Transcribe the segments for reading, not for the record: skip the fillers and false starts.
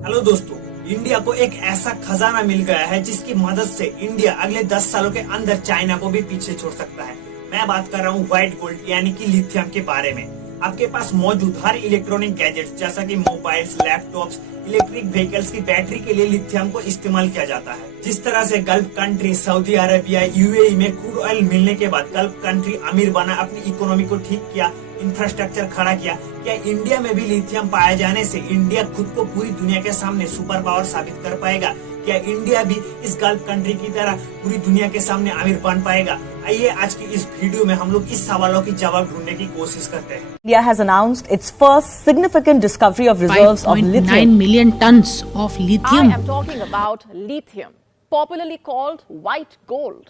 Hello दोस्तों, India को एक ऐसा खजाना मिल गया है जिसकी मदद से इंडिया अगले 10 सालों के अंदर चाइना को भी पीछे छोड़ सकता है। मैं बात कर रहा हूँ व्हाइट गोल्ड यानी कि लिथियम के बारे में। आपके पास मौजूद हर इलेक्ट्रॉनिक गैजेट्स जैसा कि मोबाइल्स, लैपटॉप्स, इलेक्ट्रिक व्हीकल्स की बैटरी के लिए लिथियम को इस्तेमाल किया जाता है। जिस तरह से gulf country Saudi Arabia, UAE में क्रूड ऑयल मिलने के बाद गल्फ कंट्री अमीर बना, अपनी इकोनॉमी को ठीक किया, इंफ्रास्ट्रक्चर खड़ा किया, क्या इंडिया में भी लिथियम पाए जाने से इंडिया खुद को पूरी दुनिया के सामने सुपर पावर साबित कर पाएगा? क्या इंडिया भी इस गल्फ कंट्री की तरह पूरी दुनिया के सामने अमीर बन पाएगा? आइए आज की इस वीडियो में हम लोग इस सवालों की जवाब ढूंढने की कोशिश करते हैं। India has announced its first significant discovery of reserves of lithium. 5.9 million tons of lithium. I am talking about lithium, popularly called white gold.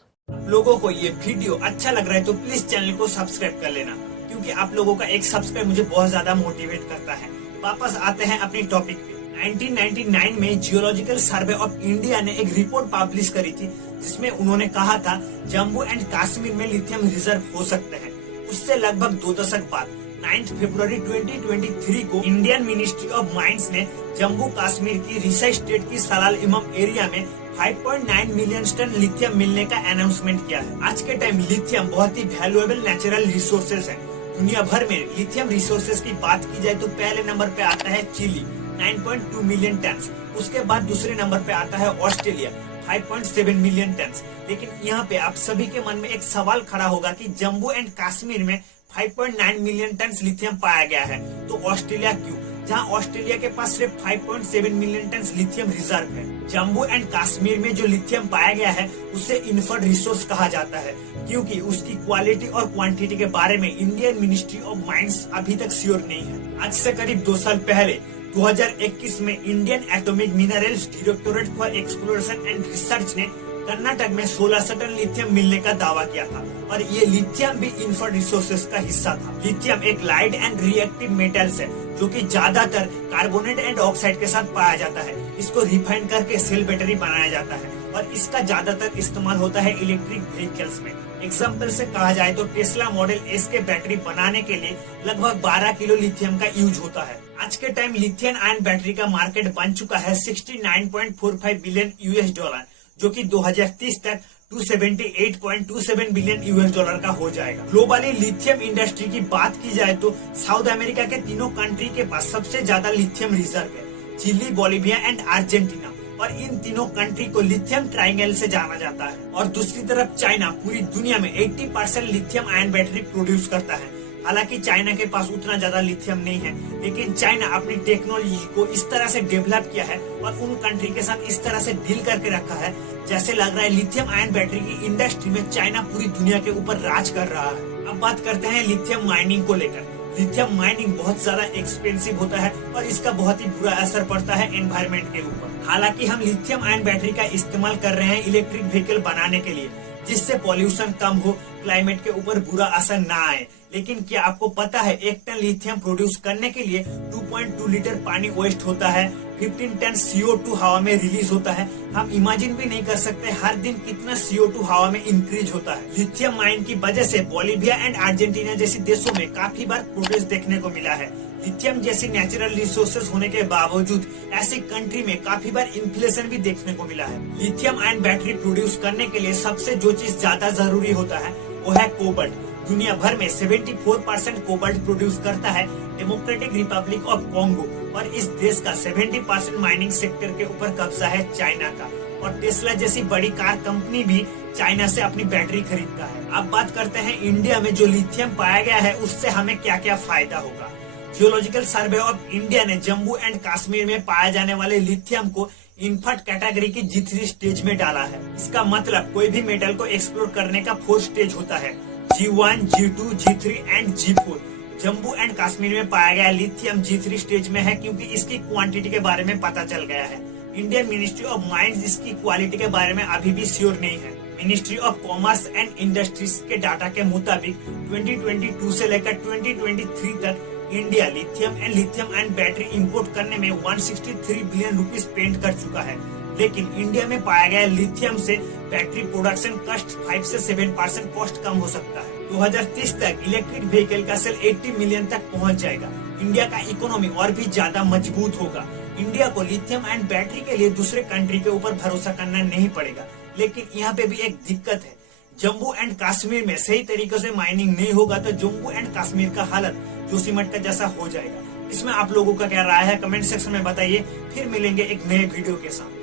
लोगों को ये वीडियो अच्छा लग रहा है तो प्लीज चैनल को सब्सक्राइब कर लेना, क्योंकि आप लोगों का एक सब्सक्राइब मुझे बहुत ज्यादा मोटिवेट करता है। वापस आते हैं अपनी टॉपिक पे। 1999 में जियोलॉजिकल सर्वे ऑफ इंडिया ने एक रिपोर्ट पब्लिश करी थी जिसमें उन्होंने कहा था जम्मू एंड कश्मीर में लिथियम रिजर्व हो सकते हैं। उससे लगभग 2 दशक बाद 9 फरवरी 2023 को इंडियन मिनिस्ट्री ऑफ माइंस ने जम्मू कश्मीर की रिसर्च स्टेट की सलाल इमाम एरिया में 5.9 मिलियन टन लिथियम मिलने का अनाउंसमेंट किया है। आज के टाइम लिथियम बहुत ही वैल्यूएबल नेचुरल रिसोर्सेज है। दुनिया भर में लिथियम रिसोर्सेज की बात की जाए तो पहले नंबर पे आता है चिली 9.2 मिलियन टन। उसके बाद दूसरे नंबर पे आता है ऑस्ट्रेलिया 5.7 मिलियन टन। लेकिन यहाँ पे आप सभी के मन में एक सवाल खड़ा होगा कि जम्मू एंड कश्मीर में 5.9 मिलियन टन लिथियम पाया गया है तो ऑस्ट्रेलिया क्यों, जहां ऑस्ट्रेलिया के पास सिर्फ 5.7 मिलियन टन लिथियम रिजर्व है? जम्मू एंड कश्मीर में जो लिथियम पाया गया है उसे इन्फर्ड रिसोर्स कहा जाता है, क्योंकि उसकी क्वालिटी और क्वांटिटी के बारे में इंडियन मिनिस्ट्री ऑफ माइंस अभी तक श्योर नहीं है। आज से करीब 2 साल पहले 2021 में Indian atomic minerals directorate for exploration and research ने कर्नाटक में 1600 टन लिथियम मिलने का दावा किया था और ये लिथियम भी इन्फर्ड रिसोर्सेज का हिस्सा था। लिथियम एक लाइट एंड रिएक्टिव मेटल्स है जो कि ज्यादातर कार्बोनेट एंड ऑक्साइड के साथ पाया जाता है। इसको रिफाइन करके सेल बैटरी बनाया जाता है और इसका ज्यादातर इस्तेमाल होता है इलेक्ट्रिक व्हीकल्स में। एग्जाम्पल से कहा जाए तो टेस्ला मॉडल एस के बैटरी बनाने के लिए लगभग 12 किलो लिथियम का यूज होता है। आज के टाइम लिथियम आयन बैटरी का मार्केट बन चुका है 69.45 बिलियन यूएस डॉलर, जो कि 2030 तक 278.27 बिलियन यूएस डॉलर का हो जाएगा। ग्लोबली लिथियम इंडस्ट्री की बात की जाए तो साउथ अमेरिका के तीनों कंट्री के पास सबसे ज्यादा लिथियम रिजर्व है, चिली, बोलिविया एंड अर्जेंटीना। और इन तीनों कंट्री को लिथियम ट्रायंगल से जाना जाता है। और दूसरी तरफ चाइना पूरी दुनिया में 80% लिथियम आयन बैटरी प्रोड्यूस करता है। हालांकि चाइना के पास उतना ज्यादा लिथियम नहीं है, लेकिन चाइना अपनी टेक्नोलॉजी को इस तरह से डेवलप किया है और उन कंट्री के साथ इस तरह से डील करके रखा है जैसे लग रहा है लिथियम आयन बैटरी की इंडस्ट्री में चाइना पूरी दुनिया के ऊपर राज कर रहा है। अब बात करते हैं लिथियम माइनिंग को लेकर। लिथियम माइनिंग बहुत ज्यादा एक्सपेंसिव होता है और इसका बहुत ही बुरा असर पड़ता है एनवायरमेंट के ऊपर। हालांकि हम लिथियम आयन बैटरी का इस्तेमाल कर रहे हैं इलेक्ट्रिक व्हीकल बनाने के लिए, जिससे पॉल्यूशन कम हो, क्लाइमेट के ऊपर बुरा असर ना आए। लेकिन क्या आपको पता है 1 टन लिथियम प्रोड्यूस करने के लिए 2.2 लीटर पानी वेस्ट होता है, 15 टन CO2 हवा में रिलीज होता है। हम इमेजिन भी नहीं कर सकते हर दिन कितना CO2 हवा में इंक्रीज होता है। लिथियम माइन की वजह से बोलिविया एंड अर्जेंटीना जैसे देशों में काफी बार प्रोग्रेस देखने को मिला है। लिथियम जैसी नेचुरल रिसोर्सेज होने के बावजूद ऐसी कंट्री में काफी बार इन्फ्लेशन भी देखने को मिला है। लिथियम आयन बैटरी प्रोड्यूस करने के लिए सबसे जो चीज ज्यादा जरूरी होता है वो है कोबाल्ट। दुनिया भर में 74% कोबाल्ट प्रोड्यूस करता है डेमोक्रेटिक रिपब्लिक ऑफ कॉन्गो और इस देश का 70% माइनिंग सेक्टर के ऊपर कब्जा है चाइना का। और टेस्ला जैसी बड़ी कार कंपनी भी चाइना से अपनी बैटरी खरीदता है। अब बात करते हैं इंडिया में जो लिथियम पाया गया है उससे हमें क्या क्या फायदा होगा। जियोलॉजिकल सर्वे ऑफ इंडिया ने जम्मू एंड कश्मीर में पाए जाने वाले लिथियम को इन्फर्ड कैटेगरी की G3 स्टेज में डाला है। इसका मतलब कोई भी मेटल को एक्सप्लोर करने का 4 स्टेज होता है, G1, G2, G3 and G4। Jammu and Kashmir में पाया गया लिथियम G3 स्टेज में है क्योंकि इसकी क्वांटिटी के बारे में पता चल गया है। इंडियन मिनिस्ट्री ऑफ माइंस इसकी क्वालिटी के बारे में अभी भी श्योर नहीं है। Ministry of commerce and industries के डाटा के मुताबिक 2022 से लेकर 2023 तक India lithium and lithium ion battery import करने में 163 बिलियन रुपीस स्पेंड कर चुका है। लेकिन इंडिया में पाया गया लिथियम से बैटरी प्रोडक्शन कॉस्ट 5 से 7% कॉस्ट कम हो सकता है। 2030 तक इलेक्ट्रिक व्हीकल का सेल 80 मिलियन तक पहुंच जाएगा। इंडिया का इकोनॉमी और भी ज्यादा मजबूत होगा। इंडिया को लिथियम एंड बैटरी के लिए दूसरे कंट्री के ऊपर भरोसा करना नहीं पड़ेगा। लेकिन यहाँ पे भी एक दिक्कत है, जम्मू एंड कश्मीर में सही तरीके से माइनिंग नहीं होगा तो जम्मू एंड कश्मीर का हालत जोशीमठ का जैसा हो जाएगा। इसमें आप लोगों का क्या राय है, कमेंट सेक्शन में बताइए। फिर मिलेंगे एक नए वीडियो के साथ।